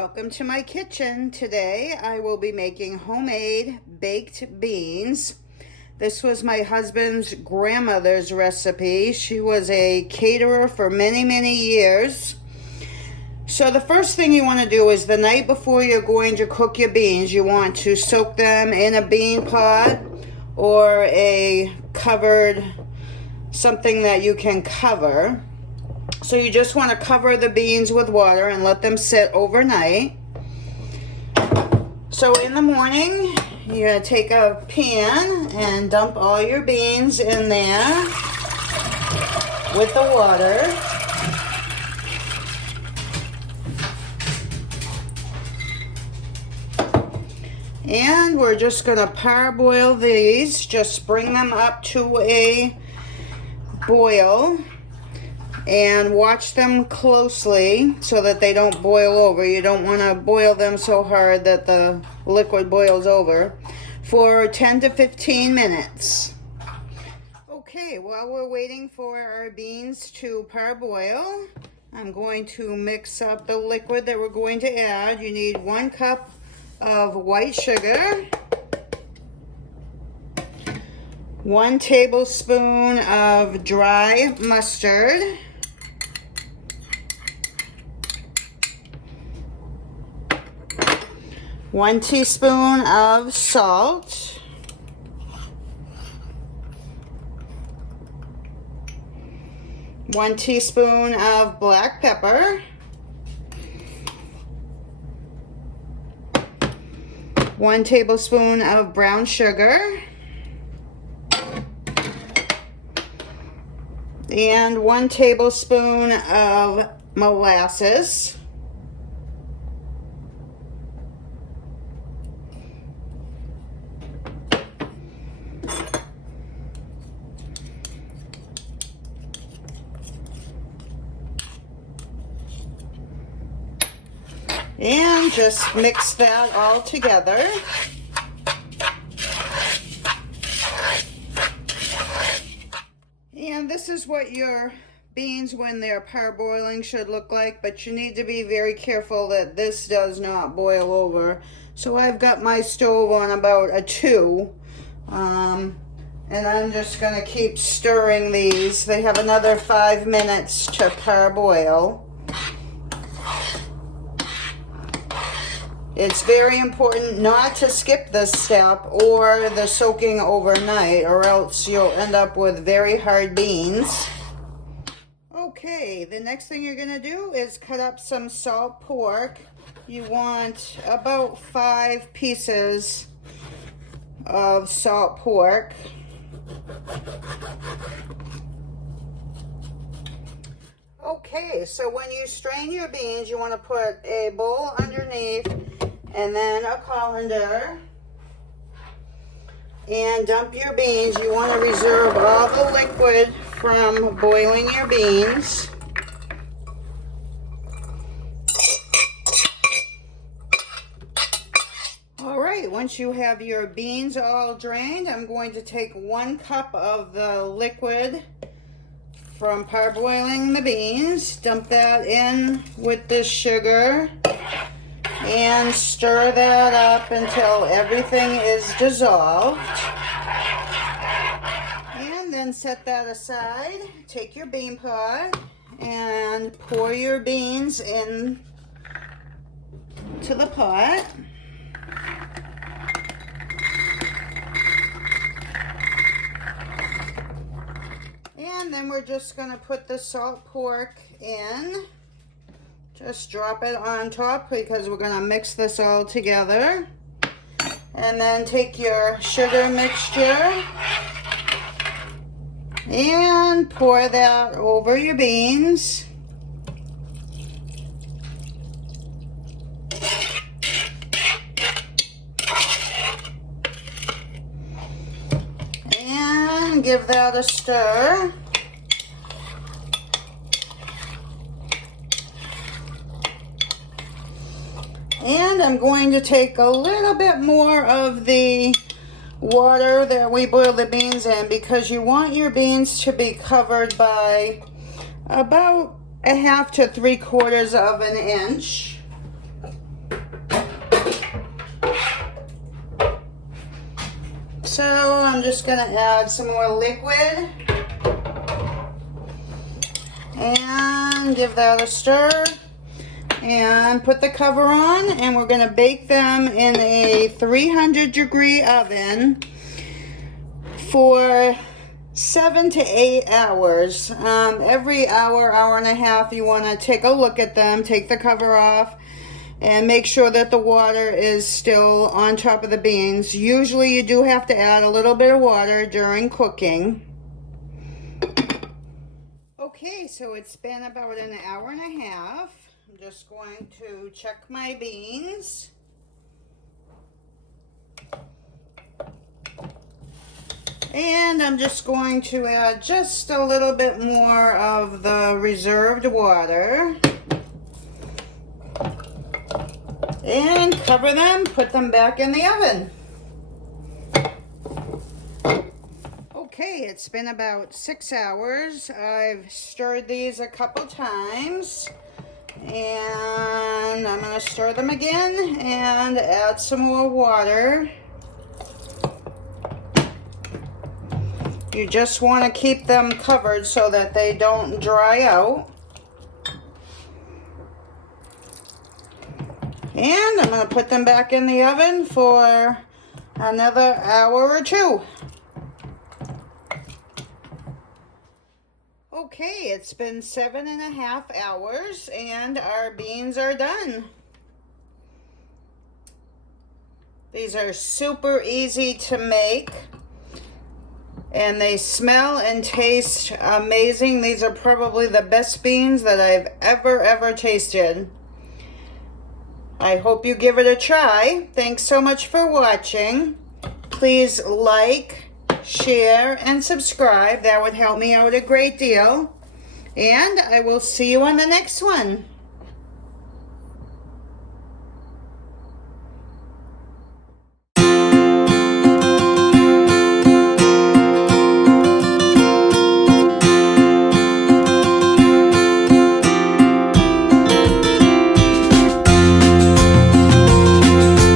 Welcome to my kitchen. Today I will be making homemade baked beans. This was my husband's grandmother's recipe. She was a caterer for many years. So the first thing you want to do is the night before you're going to cook your beans, you want to soak them in a bean pot or a covered, something that you can cover. So you just want to cover the beans with water and let them sit overnight. So in the morning, you're going to take a pan and dump all your beans in there with the water. And we're just going to parboil these. Just bring them up to a boil. And watch them closely so that they don't boil over. You don't want to boil them so hard that the liquid boils over for 10 to 15 minutes. Okay, while we're waiting for our beans to parboil, I'm going to mix up the liquid that we're going to add. You need 1 cup of white sugar, 1 tablespoon of dry mustard, 1 teaspoon of salt, 1 teaspoon of black pepper, 1 tablespoon of brown sugar, and 1 tablespoon of molasses. And just mix that all together. And this is what your beans when they're parboiling should look like, but you need to be very careful that this does not boil over. So I've got my stove on about a 2, and I'm just going to keep stirring these. They have another 5 minutes to parboil. It's very important not to skip this step or the soaking overnight, or else you'll end up with very hard beans. Okay, the next thing you're going to do is cut up some salt pork. You want about 5 pieces of salt pork. Okay, so when you strain your beans, you want to put a bowl underneath and then a colander and dump your beans. You want to reserve all the liquid from boiling your beans. Alright, once you have your beans all drained, I'm going to take 1 cup of the liquid from parboiling the beans, dump that in with the sugar, and stir that up until everything is dissolved. And then set that aside. Take your bean pot and pour your beans in to the pot. And then we're just going to put the salt pork in. Just drop it on top because we're going to mix this all together. And then take your sugar mixture and pour that over your beans. And give that a stir. And I'm going to take a little bit more of the water that we boil the beans in, because you want your beans to be covered by about 1/2 to 3/4 of an inch. So I'm just gonna add some more liquid and give that a stir and put the cover on, and we're gonna bake them in a 300-degree oven for 7 to 8 hours. Every hour, hour and a half, you want to take a look at them, take the cover off, and make sure that the water is still on top of the beans. Usually you do have to add a little bit of water during cooking. Okay, so it's been about an hour and a half. I'm just going to check my beans. And I'm just going to add just a little bit more of the reserved water. And cover them, put them back in the oven. Okay, it's been about 6 hours. I've stirred these a couple times. And I'm going to stir them again and add some more water. You just want to keep them covered so that they don't dry out. And I'm going to put them back in the oven for another hour or two. Okay, it's been 7.5 hours and our beans are done. These are super easy to make. And they smell and taste amazing. These are probably the best beans that I've ever tasted. I hope you give it a try. Thanks so much for watching. Please like, share, and subscribe. That would help me out a great deal. And I will see you on the next one.